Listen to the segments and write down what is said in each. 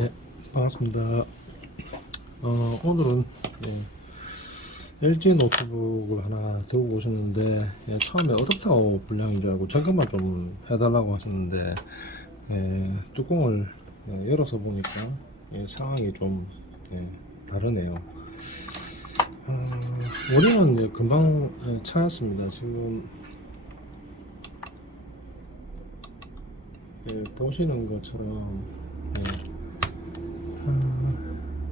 네, 반갑습니다. 어, 오늘은 예, LG 노트북을 하나 들고 오셨는데 예, 처음에 어둡다고 불량인 줄 알고 점검만 좀 해달라고 하셨는데 예, 뚜껑을 예, 열어서 보니까 예, 상황이 좀 예, 다르네요. 어, 원인은 예, 금방 예, 찾았습니다. 지금 예, 보시는 것처럼 예, 아,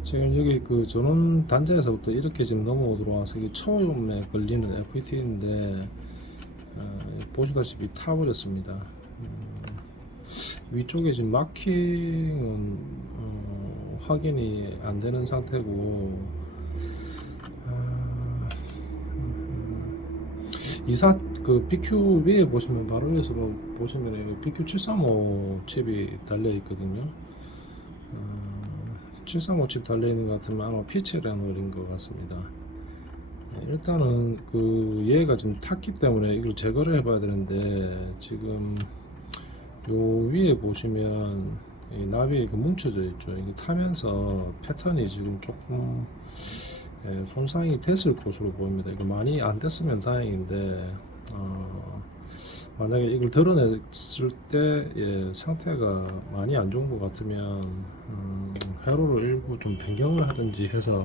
지금 여기 그 전원 단자에서부터 이렇게 지금 넘어오도록 와서 이게 처음에 걸리는 FPT인데 어, 보시다시피 타버렸습니다. 음, 위쪽에 지금 마킹은 어, 확인이 안 되는 상태고 아, 음, 이사 그 BQ 위에 보시면 바로 위에서 보시면 BQ 735 칩이 달려 있거든요. 어, 735칩 달려있는 것 같으면 아마 피치라는 것 같습니다. 네, 일단은 그 얘가 지금 탔기 때문에 이걸 제거를 해봐야 되는데 지금 요 위에 보시면 이 나비 이렇게 뭉쳐져 있죠. 이게 타면서 패턴이 지금 조금 예, 손상이 됐을 것으로 보입니다. 이거 많이 안 됐으면 다행인데 어, 만약에 이걸 드러냈을 때 예, 상태가 많이 안 좋은 것 같으면 음, 회로를 일부 좀 변경을 하든지 해서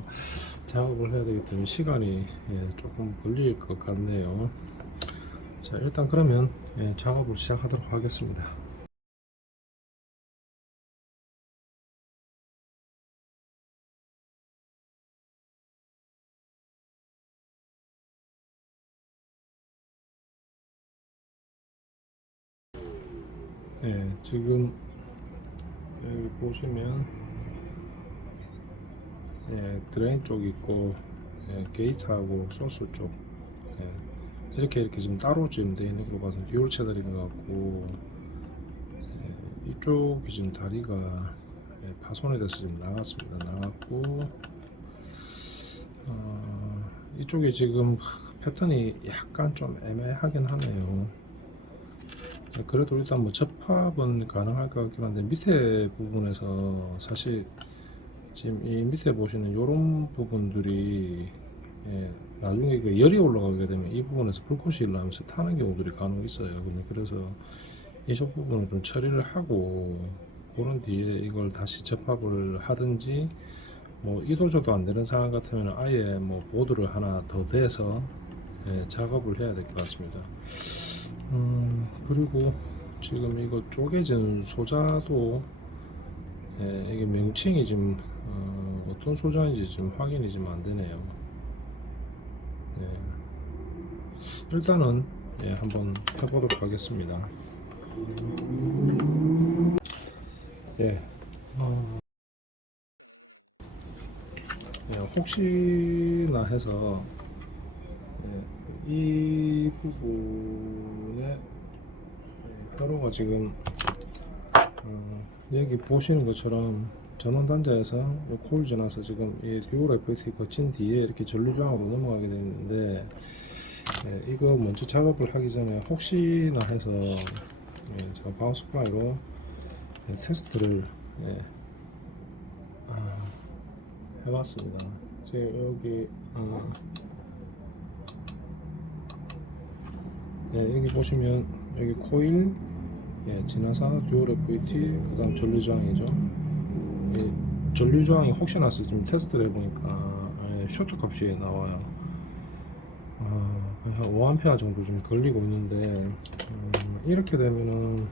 작업을 해야 되기 때문에 시간이 예, 조금 걸릴 것 같네요. 자 일단 그러면 예, 작업을 시작하도록 하겠습니다. 예, 지금 여기 보시면 예, 드레인 쪽 있고 예, 게이트하고 소스 쪽 예, 이렇게 이렇게 지금 따로 지금 되어 있는 거 봐서 듀얼 채널인 것 같고 예, 이쪽이 지금 다리가 예, 파손이 돼서 지금 나갔습니다. 나갔고 어, 이쪽에 지금 패턴이 약간 좀 애매하긴 하네요. 네, 그래도 일단 뭐 접합은 가능할 것 같긴 한데 밑에 부분에서 사실 지금 이 밑에 보시는 이런 부분들이 예, 나중에 그 열이 올라가게 되면 이 부분에서 불꽃이 일어나면서 타는 경우들이 간혹 있어요. 그래서 이쪽 부분을 좀 처리를 하고 그런 뒤에 이걸 다시 접합을 하든지 뭐 이도저도 안 되는 상황 같으면 아예 뭐 보드를 하나 더 대서 예, 작업을 해야 될 것 같습니다. 음, 그리고 지금 이거 쪼개진 소자도 예, 이게 명칭이 지금 어, 떤 소자인지 지금 확인이 지금 안 되네요. 예. 일단은 예, 한번 해보도록 하겠습니다. 예. 어, 예, 혹시나 해서 예, 이 부분 에 회로가 지금 어, 여기 보시는 것처럼 전원 단자에서 요 코일 지나서 지금 이 듀얼 FST 거친 뒤에 이렇게 전류장으로 넘어가게 되는데 예, 이거 먼저 작업을 하기 전에 혹시나 해서 예, 제가 바우스파이로 예, 테스트를 예, 아, 해봤습니다. 지금 여기 어, 예, 여기 보시면 여기 코일 예, 진화사 듀얼 FET 그 다음 전류저항이죠. 이 전류저항이 혹시나 지금 테스트를 해보니까 예, 쇼트 값이 나와요. 아, 한 5A 정도 좀 걸리고 있는데 음, 이렇게 되면은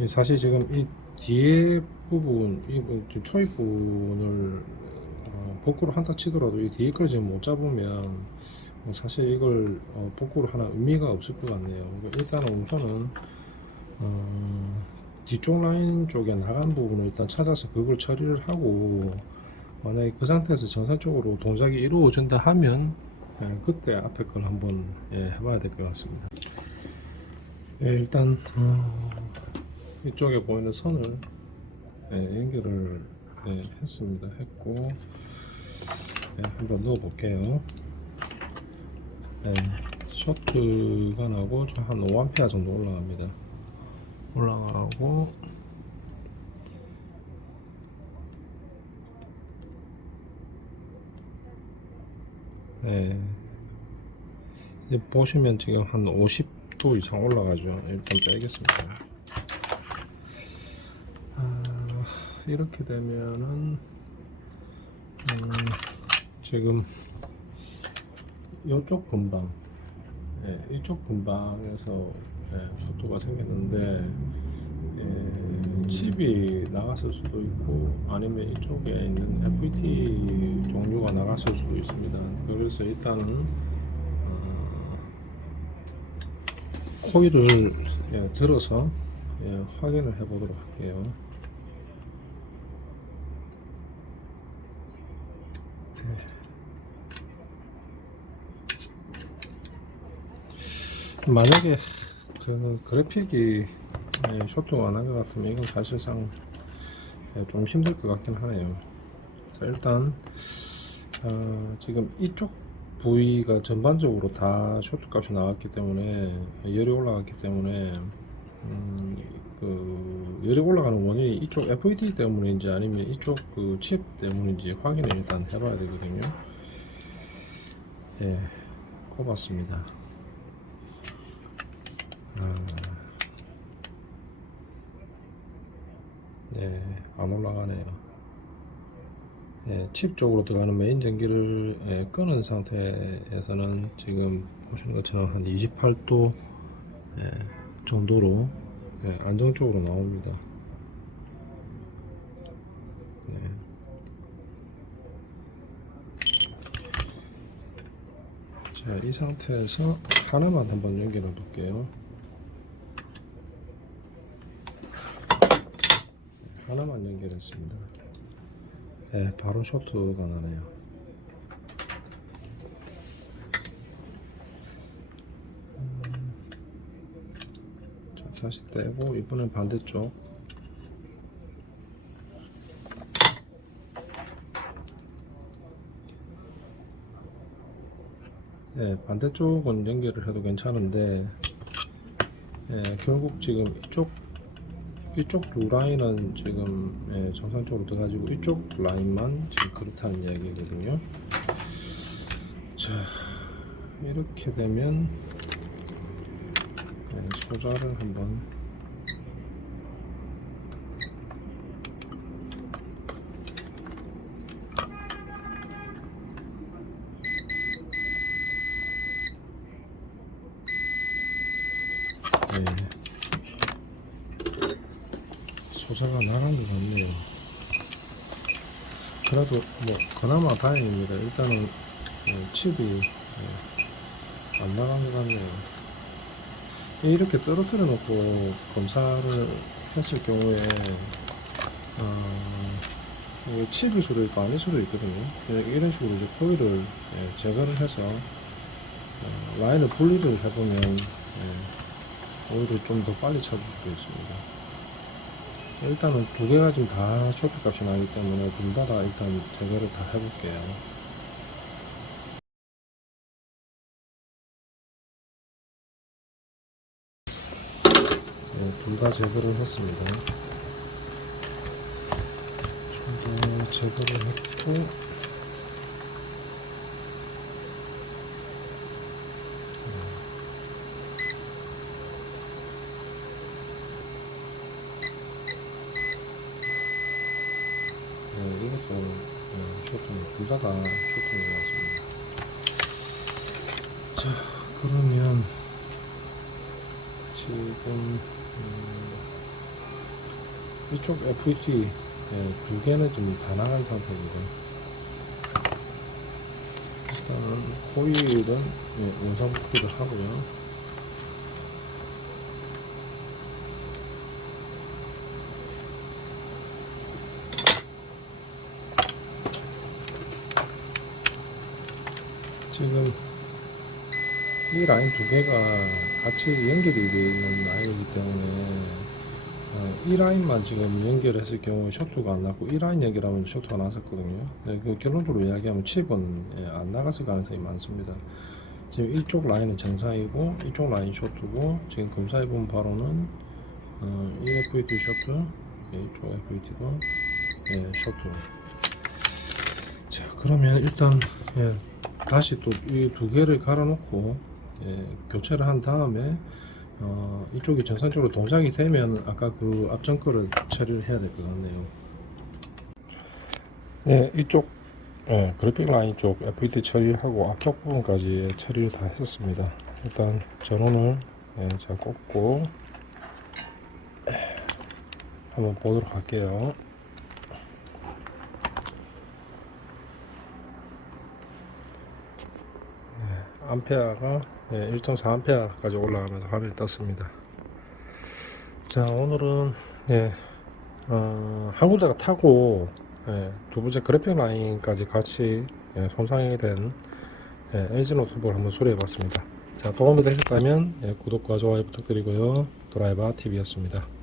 이 사실 지금 이 뒤에 부분 이 부- 지금 초입 부분을 어, 복구로 한다 치더라도 이 뒤에 걸 지금 못 잡으면 뭐 사실 이걸 어, 복구로 하나 의미가 없을 것 같네요. 그러니까 일단은 우선은 어, 뒤쪽 라인 쪽에 나간 부분을 일단 찾아서 그걸 처리를 하고 만약에 그 상태에서 전산적으로 동작이 이루어진다 하면 예, 그때 앞에 걸 한번 예, 해봐야 될 것 같습니다. 예, 일단 어, 이쪽에 보이는 선을 예, 연결을 예, 했습니다. 했고 예, 한번 넣어 볼게요. 네, 쇼트가 나고 한 5A 정도 올라갑니다. 올라가고. 네. 이제 보시면 지금 한 50도 이상 올라가죠. 일단 빼겠습니다. 아, 이렇게 되면은 음, 지금 이쪽 근방, 예, 이쪽 근방에서 예, 속도가 생겼는데 예, 칩이 나갔을 수도 있고 아니면 이쪽에 있는 FET 종류가 나갔을 수도 있습니다. 그래서 일단은 어, 코일을 예, 들어서 예, 확인을 해 보도록 할게요. 네. 만약에 그 그래픽이 예, 쇼트가 안한 것 같으면 이건 사실상 예, 좀 힘들 것 같긴 하네요. 자, 일단 어, 지금 이쪽 부위가 전반적으로 다 쇼트 값이 나왔기 때문에 열이 올라갔기 때문에 음, 그 열이 올라가는 원인이 이쪽 FET 때문인지 아니면 이쪽 그 칩 때문인지 확인을 일단 해봐야 되거든요. 예, 꼽았습니다. 아, 네, 안 올라가네요. 예, 칩 쪽으로 들어가는 메인 전기를 예, 끄는 상태에서는 지금 보시는 것처럼 한 28도 예, 정도로 예, 안정적으로 나옵니다. 네. 자, 이 상태에서 하나만 한번 연결해 볼게요. 하나만 연결했습니다. 예, 바로 쇼트가 나네요. 음, 자, 다시 떼고 이번엔 반대쪽. 예, 반대쪽은 연결을 해도 괜찮은데 예, 결국 지금 이쪽 이쪽 두 라인은 지금 예, 정상적으로 돼가지고 이쪽 라인만 지금 그렇다는 이야기거든요. 자 이렇게 되면 예, 소자를 한번 예. 소자가 나간 것 같네요. 그래도 뭐 그나마 다행입니다. 일단은 어, 칩이 예, 안 나간 것 같네요. 이렇게 떨어뜨려 놓고 검사를 했을 경우에 어, 칩일 수도 있고 아닐 수도 있거든요. 예, 이런 식으로 이제 코일을 예, 제거를 해서 어, 라인을 분리를 해보면 예, 오히려 좀 더 빨리 찾을 수도 있습니다. 일단은 두 개가 지금 다 쇼트 값이 나기 때문에 둘 다 다 일단 제거를 다 해볼게요. 네, 둘다 제거를 했습니다. 둘 다 제거를 했고, 네, 이것도 네, 쇼트는 둘다다 쇼트인 것 같습니다. 자, 그러면 지금 음, 이쪽 FET 예, 두 개는 지금 다 나간 상태입니다. 일단은 코일은 예, 원상 복귀를 하고요. 지금 이 라인 두 개가 같이 연결이 되어 있는 라인이기 때문에 어, 이 라인만 지금 연결했을 경우에 쇼트가 안 났고 이 라인 연결하면 쇼트가 났었거든요. 네, 그 결론적으로 이야기하면 칩은 예, 안 나갔을 가능성이 많습니다. 지금 이쪽 라인은 정상이고 이쪽 라인 쇼트고 지금 검사해 보면 바로는 어, 이 FET 쇼트, 예, 이쪽 FET도 예, 쇼트. 자 그러면 일단 예, 다시 또 이 두 개를 갈아놓고 예, 교체를 한 다음에 어, 이쪽이 정상적으로 동작이 되면 아까 그 앞전 거를 처리를 해야 될 것 같네요. 네, 이쪽 예, 그래픽 라인 쪽 FET 처리하고 앞쪽 부분까지 처리를 다 했었습니다. 일단 전원을 예, 자 꽂고 한번 보도록 할게요. 예, 암페어가 예, 1.4 암페어까지 올라가면서 화면이 떴습니다. 자 오늘은 예, 어, 한 군데가 타고 예, 두 번째 그래픽 라인까지 같이 예, 손상이 된 예, LG 노트북을 한번 수리해 봤습니다. 자 도움이 되셨다면 예, 구독과 좋아요 부탁드리고요. 드라이버 TV였습니다.